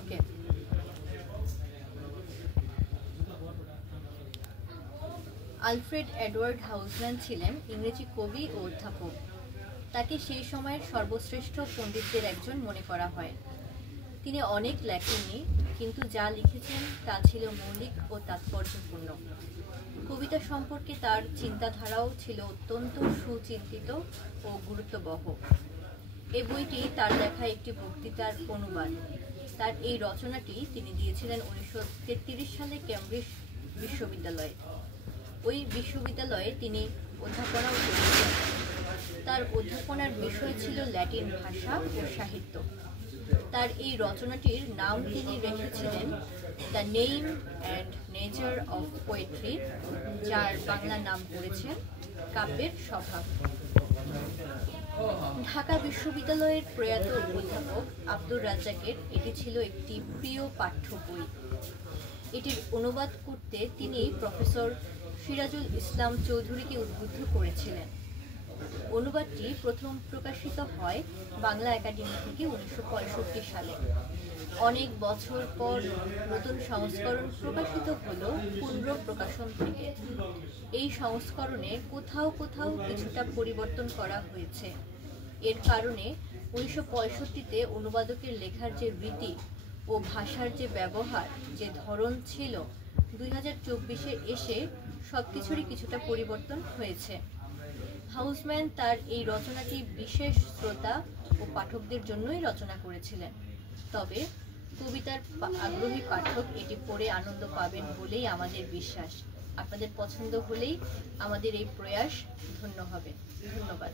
ওকে। Alfred Edward হাউসম্যান ছিলেন ইংরেজি কবি ও অধ্যাপক। তাকে সেই সময়ের সর্বশ্রেষ্ঠ পণ্ডিতদের একজন মনে করা হয়। তিনি অনেক লেখেননি, কিন্তু যা লিখেছেন তা ছিল মৌলিক ও তাৎপর্যপূর্ণ। কবিতা সম্পর্কে তার চিন্তাধারাও ছিল অত্যন্ত সুচিন্তিত ও গুরুত্ববহ। এই বইটি তার লেখা একটি বক্তৃতার অনুবাদ। তার এই রচনাটি তিনি দিয়েছিলেন 1933 সালে কেমব্রিজ বিশ্ববিদ্যালয়ে। ওই বিশ্ববিদ্যালয়ে তিনি অধ্যাপনাও করেছেন। তার অধ্যাপনার বিষয় ছিল ল্যাটিন ভাষা ও সাহিত্য। তার এই রচনাটির নাম তিনি রেখেছিলেন the name and nature of poetry, যার বাংলা নাম করেছেন কাব্যের স্বভাব। ঢাকা বিশ্ববিদ্যালয়ের প্রয়াত অধ্যাপক আব্দুর রাজ্জাকের এটি ছিল একটি প্রিয় পাঠ্য বই। এটির অনুবাদ করতে তিনি প্রফেসর সিরাজুল ইসলাম চৌধুরীকে উদ্বুদ্ধ করেছিলেন। অনুবাদটি প্রথম প্রকাশিত হয় বাংলা একাডেমি থেকে 1965 সালে। অনেক বছর পর নতুন সংস্করণ প্রকাশিত হলো পুনঃ প্রকাশন থেকে। এই সংস্করণে কোথাও কোথাও কিছুটা পরিবর্তন করা হয়েছে। এর কারণে 1965-তে অনুবাদকের লেখার যে রীতি ও ভাষার যে ব্যবহার, যে ধরন ছিল, 2024-এ এসে সবকিছুরই কিছুটা পরিবর্তন হয়েছে। হাউসম্যান তার এই রচনাটি বিশেষ শ্রোতা ও পাঠকদের জন্যই রচনা করেছিলেন। তবে কবিতার আগ্রহী পাঠক এটি পড়ে আনন্দ পাবেন বলেই আমাদের বিশ্বাস। আপনাদের পছন্দ হলেই আমাদের এই প্রয়াস ধন্য হবে। ধন্যবাদ।